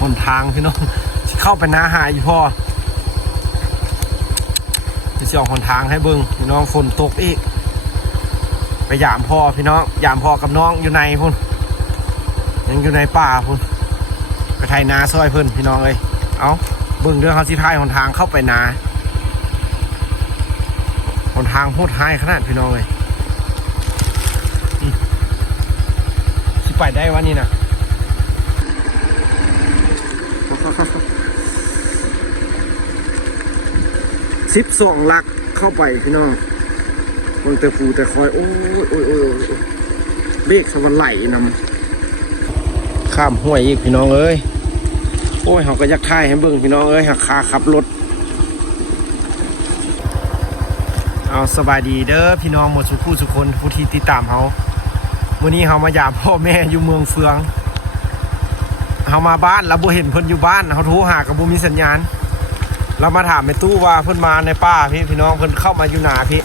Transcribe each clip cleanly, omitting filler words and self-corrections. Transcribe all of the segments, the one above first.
หนทางพี่น้องเข้าไปนาหาอีพ่อจะออกหนทางให้เบิ่งพี่น้องฝนตกอีกไปยามพ่อพี่น้องยามพ่อกับน้องอยู่ในพุ่นยังอยู่ในป่าพุ่นไปไถนาซอยเพิ่นพี่น้องเลยเอาเบิ่งเรื่องเขาสิท้ายหนทางเข้าไปนาหนทางโหดร้ายขนาดพี่น้องเลยสิไปได้วะนี่นะ12 ลักเข้าไปพี่น้องบางแต่ฟูแต่คอยโอ้ยเบรกสวรรค์ไหลนำข้ามห้วยอีกพี่น้องเอ้ยโอ้ยเขาก็ยักท่ายให้เบิ่งพี่น้องเอ้ยหักคาขับรถเอาสบายดีเด้อพี่น้องหมดสุขสุขคนผู้ที่ติดตามเขาวันนี้เขามายามพ่อแม่อยู่เมืองเฟืองเขามาบ้านแล้วบ่เห็นเพิ่นอยู่บ้านเขาโทรหากับบ่มีสัญญาณเรามาถามในตู้ว่าเพิ่นมาในป่าพี่น้องเพิ่นเข้ามาอยู่หนาพี่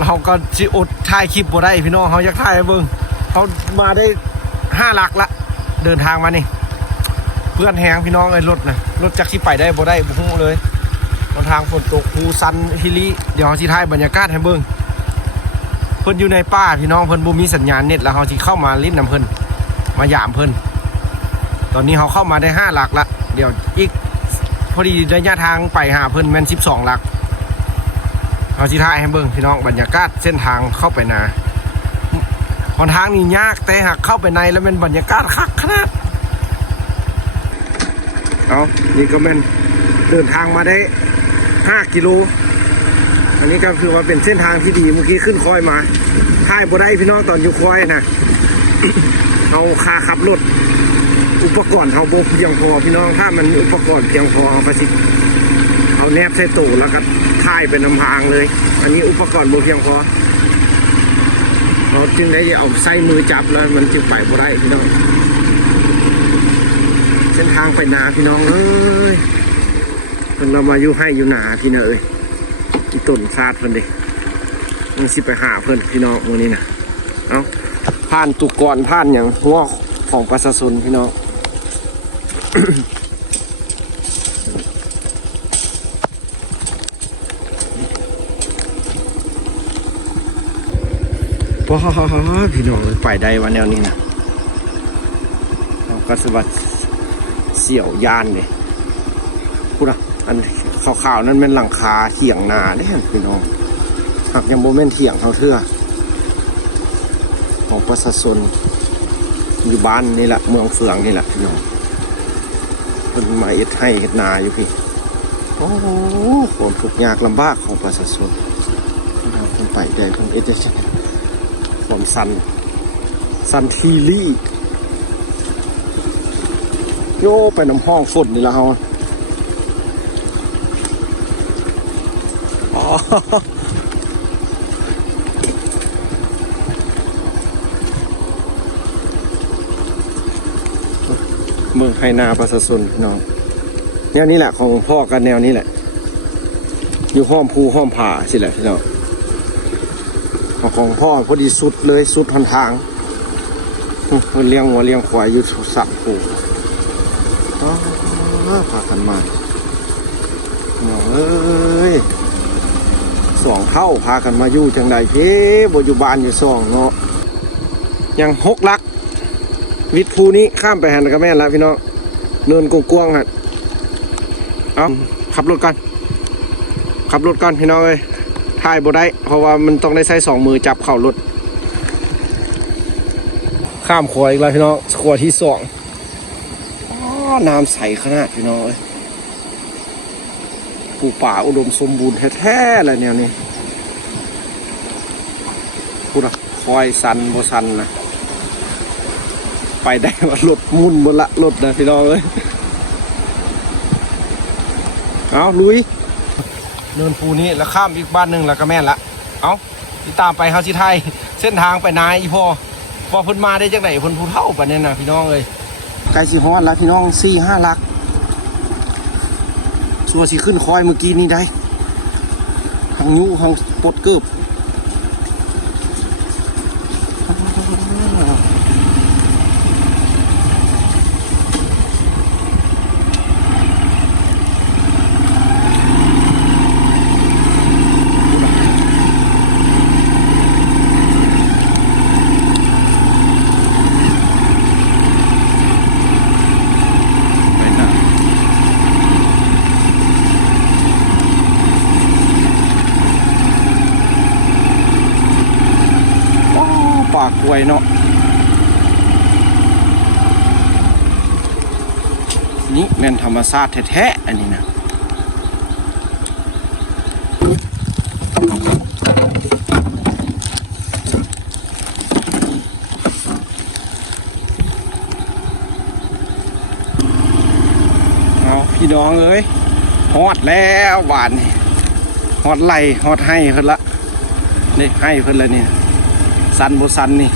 เราก็สิอดถ่ายคลิปบ่ได้พี่น้องเขาอยากถ่ายให้เบิ่งเขามาได้5 ลักละเดินทางมานี่เพื่อนแหงพี่น้องไอ้รถนะรถจักรที่ไปได้บ่ได้บ่ฮู้เลยบนทางฝนตกภูซันฮิลิเดี๋ยวเขาสิถ่ายบรรยากาศให้เบิ่งเพิ่นอยู่ในป่าพี่น้องเพิ่นบ่มีสัญญาณเน็ตแล้วเขาสิเข้ามาลิ้นนำเพิ่นมายามเพิ่นตอนนี้เขาเข้ามาได้5 ลักละเดี๋ยวอีกพอดีระยะทางไปหาเพิ่นแม่น12 ลักเอาสิถ่ายให้เบิ่งพี่น้องบรรยากาศเส้นทางเข้าไปนาหนทางนี่ยากแต่หากเข้าไปในแล้วเป็นบรรยากาศคักขนาดเอานี่ก็แม่นเดินทางมาได้5 กิโลอันนี้ก็คือว่าเป็นเส้นทางที่ดีเมื่อกี้ขึ้นคอยมาถ่ายบ่ได้พี่น้องตอนอยู่คอยนะ เอาคาขับรถอุปกรณ์เขาบ่เพียงพอพี่น้องถ้ามันอุปกรณ์เพียงพอเอาไปสิเอาแนบใส่ตู้แล้วก็ถ่ายเป็นลำพางเลยอันนี้อุปกรณ์บ่เพียงพอเราจึงได้เอาใส่มือจับแล้วมันจึงไปบ่ได้พี่น้องเส้นทางไปนาพี่น้องเอ้ยเพิ่นเรามาอยู่ให้อยู่นาพี่น้องเอ้ยที่ต้นซาดเพิ่นเด้มันสิไปหาเพิ่นพี่น้องมื้อนี้นะเอาผ่านตุกรผ่านอย่างหัวของประชาชนพี่น้อง ว้าพี่น้องไปได้วันแนวนี้นะก็สวัสดิ์เสี่ยวยานเลยพูดอ่ะอันขาวๆนั่นเป็นหลังคาเถียงนาเนี่ยพี่น้องหากยังโมเมนต์เถียงเท่าเทื่อของประชาชนอยู่บ้านนี่แหละเมืองเฟืองนี่แหละพี่น้องเป็นมาเอ็ดให้เอ็ดนาอยู่พี่โอ้โหความทุกข์ยากลำบากของประชาชนคนไปได้คนเอ็ดจะความสันทีลี่โย่ไปน้ำห้องฝนนี่ละเฮาเมืองไฮนาประชาชนพี่น้องแนวนี้แหละของพ่อกันแนวนี้แหละอยู่ห้อมภูห้อมผาสิแหละพี่น้องของพ่อพอดีสุดเลยสุดทางทางเลี้ยงวัวเลี้ยงควายอยู่สักผูพากันมาเอ้ย2 เท่าพากันมาอยู่จังใดพี่บ่อยู่บ้านอยู่2เนาะยัง6 ลักวิทย์ภูนี้ข้ามไปหันกับแม่แล้วพี่น้องเนินกวงๆฮะเอาขับรถกันพี่น้องเอ้ยถ่ายบ่ได้เพราะว่ามันต้องได้ใช้2 มือจับเข่ารถข้ามขวอีกแล้วพี่น้องขวที่2น้ำใสขนาดพี่น้องเอ้ยภูป่าอุดมสมบูรณ์แท้ๆอะไรแนวนี้พูดอะคอยสันบ่สันนะไปได้ว่ารถมุ่นบนละรถนะพี่น้องเอ้ยเอาลุยเนินภูนี้แล้วข้ามอีกบ้านหนึ่งแล้วก็แม่นละเอาที่ตามไปเขาที่ไทยเส้นทางไปนายอีพ่อเพิ่นมาได้จากไหนเพิ่นผู้เฒ่าปะเนี่ยนะพี่น้องเอ้ยไกลสิฮอดแล้วพี่น้อง4-5 ลักชัวสิขึ้นคอยเมื่อกี้นี้ได้ทางยูทางปดเกือบ วยเนาะนี่แม่นธรรมชาติแท้ๆอันนี้นะเอาพี่น้องเอ้ยฮอดแล้วหวานนี่ฮอดไหลฮอดให้เพิ่นละนี่ให้เพิ่นละนี่สันบ่สันนี่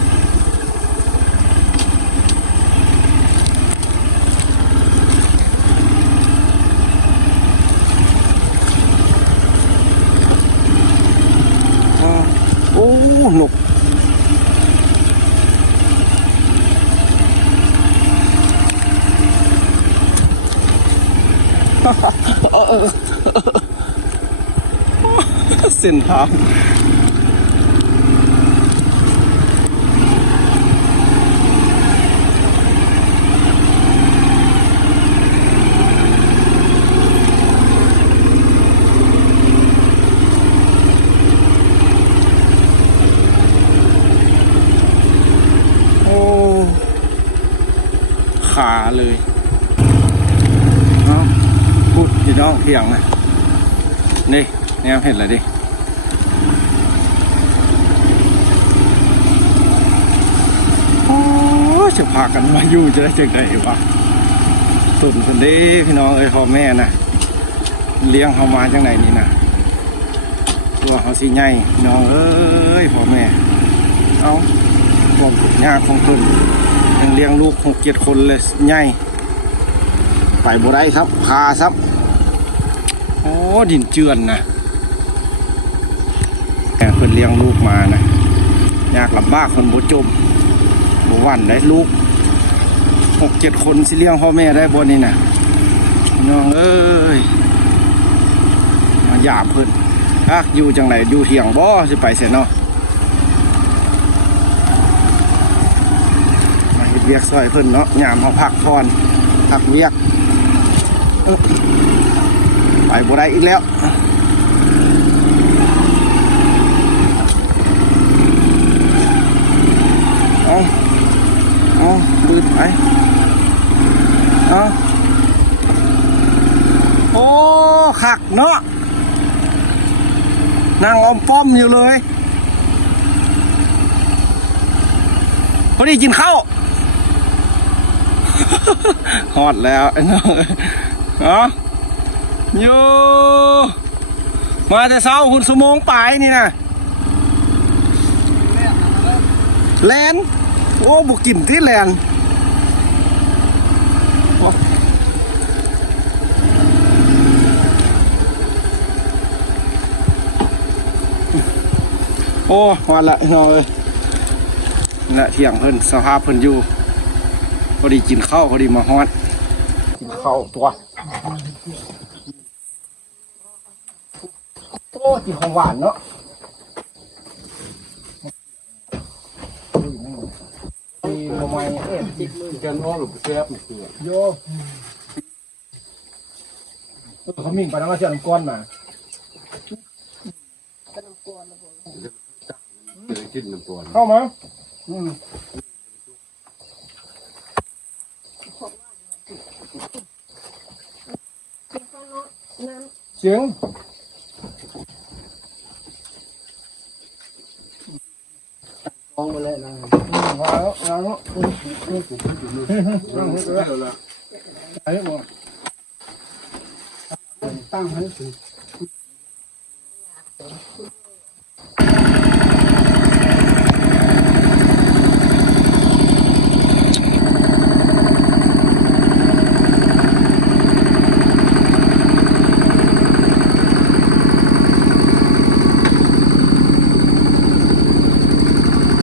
โอ้หนกเส้นทางขาเลยพูดพี่น้องเพียงนะนี่แนวเห็นอะไรดิโอ้จะพากันมาอยู่จะได้จังไงวะตุ่มคนดีพี่น้องเอ้ยพ่อแม่นะเลี้ยงเขามาจังไหนนี่นะตัวเขาสิใหญ่พี่น้องเอ้ยพ่อแม่เอาความขุดยากของเพิ่นยังเลี้ยงลูก6-7 คนเลยใหญ่ไปบ่ได้ครับพาครับโอ้ดินเจือนนะแต่เพิ่นเลี้ยงลูกมานะยากลำบากคนบ่จมบ่หวั่นได้ลูก6-7 คนสิเลี้ยงพ่อแม่ได้บ่นี่นะน้องเอ้ยมาหยาบเพิ่นอยู่จังไหนอยู่เถียงบ่สิไปเสียเนาะเวียกซอยเพิ่นเนาะยามเขาพักผ่อนพักเวียกไปบ่ได้อีกแล้วเอาบืดไปเอาโอ้ขักเนาะนั่งอมป้อมอยู่เลยพอดีกินข้าวฮอดแล้วไอ้น้องอยู่มาแต่เช้าคุณสมงปลายนี่นะแลนโอ้บุกินที่แลนโอ้วันละน้องเอ้ยละเที่ยงเพิ่นสภาพเพิ่นอยู่พอดีกินข้าวพอดีมาฮอดกินข้าวตัวโอ้กินของหวานเนาะมีทำไมจิกมือกันอ้อหรือเสียบโยเขามิ่งไปน้ำเชื่อน้ำก้อนมาเข้ามาเสียงมองไปเลยนะมาแล้วมาแล้วไอ้หมดตั้งให้